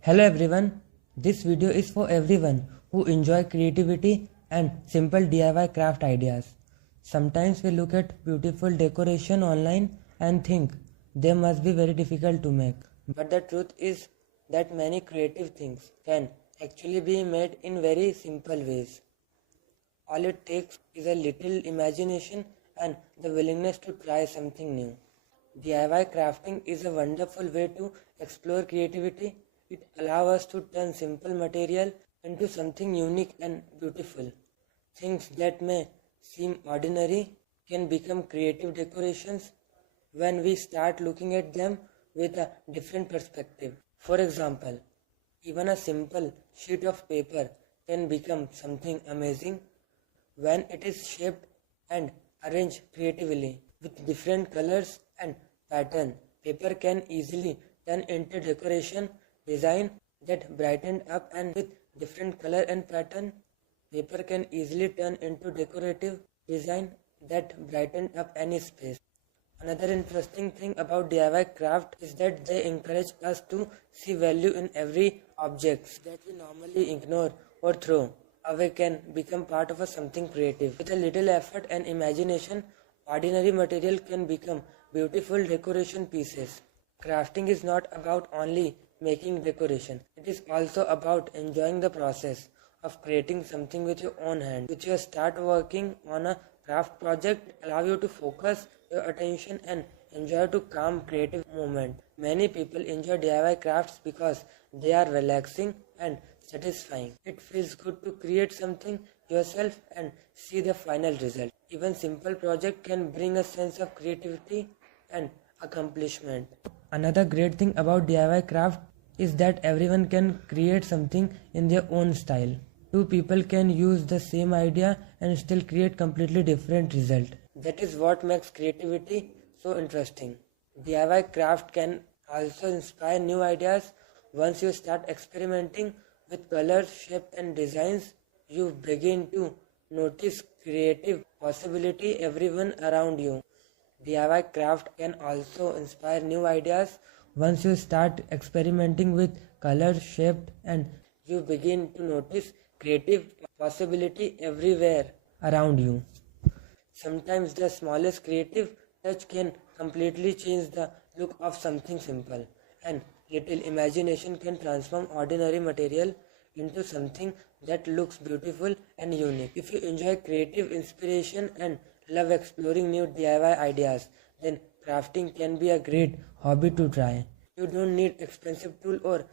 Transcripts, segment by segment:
Hello everyone, this video is for everyone who enjoy creativity and simple DIY craft ideas. Sometimes we look at beautiful decoration online and think they must be very difficult to make. But the truth is that many creative things can actually be made in very simple ways. All it takes is a little imagination and the willingness to try something new. DIY crafting is a wonderful way to explore creativity. It allows us to turn simple material into something unique and beautiful. Things that may seem ordinary can become creative decorations when we start looking at them with a different perspective. For example, even a simple sheet of paper can become something amazing when it is shaped and arranged creatively with different colors and pattern. Paper can easily turn into decoration design that brighten up, and with different color and pattern, paper can easily turn into decorative design that brighten up any space. Another interesting thing about DIY craft is that they encourage us to see value in every object that we normally ignore or throw away can become part of something creative. With a little effort and imagination, ordinary material can become beautiful decoration pieces. Crafting is not about only making decoration. It is also about enjoying the process of creating something with your own hand. With your start working on a craft project, allow you to focus your attention and enjoy to calm creative moment. Many people enjoy DIY crafts because they are relaxing and satisfying. It feels good to create something yourself and see the final result. Even simple project can bring a sense of creativity and accomplishment. Another great thing about DIY craft is that everyone can create something in their own style. Two people can use the same idea and still create completely different result. That is what makes creativity so interesting. DIY craft can also inspire new ideas. Once you start experimenting with colors, shape and designs, you begin to notice creative possibility everyone around you. DIY craft can also inspire new ideas. Once you start experimenting with colors, shape and you begin to notice creative possibility everywhere around you. Sometimes the smallest creative touch can completely change the look of something simple, and little imagination can transform ordinary material into something that looks beautiful and unique. If you enjoy creative inspiration and love exploring new DIY ideas, then crafting can be a great hobby to try. You don't need expensive tools or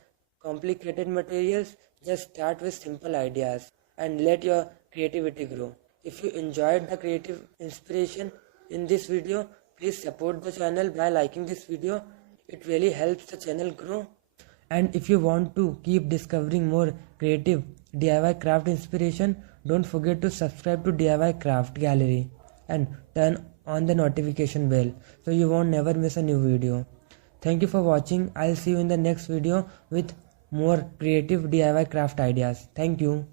complicated materials. Just start with simple ideas and let your creativity grow. If you enjoyed the creative inspiration in this video, please support the channel by liking this video. It really helps the channel grow. And if you want to keep discovering more creative DIY craft inspiration, don't forget to subscribe to DIY Craft Gallery and turn on the notification bell so you won't never miss a new video. Thank you for watching. I'll see you in the next video with more creative DIY craft ideas. Thank you.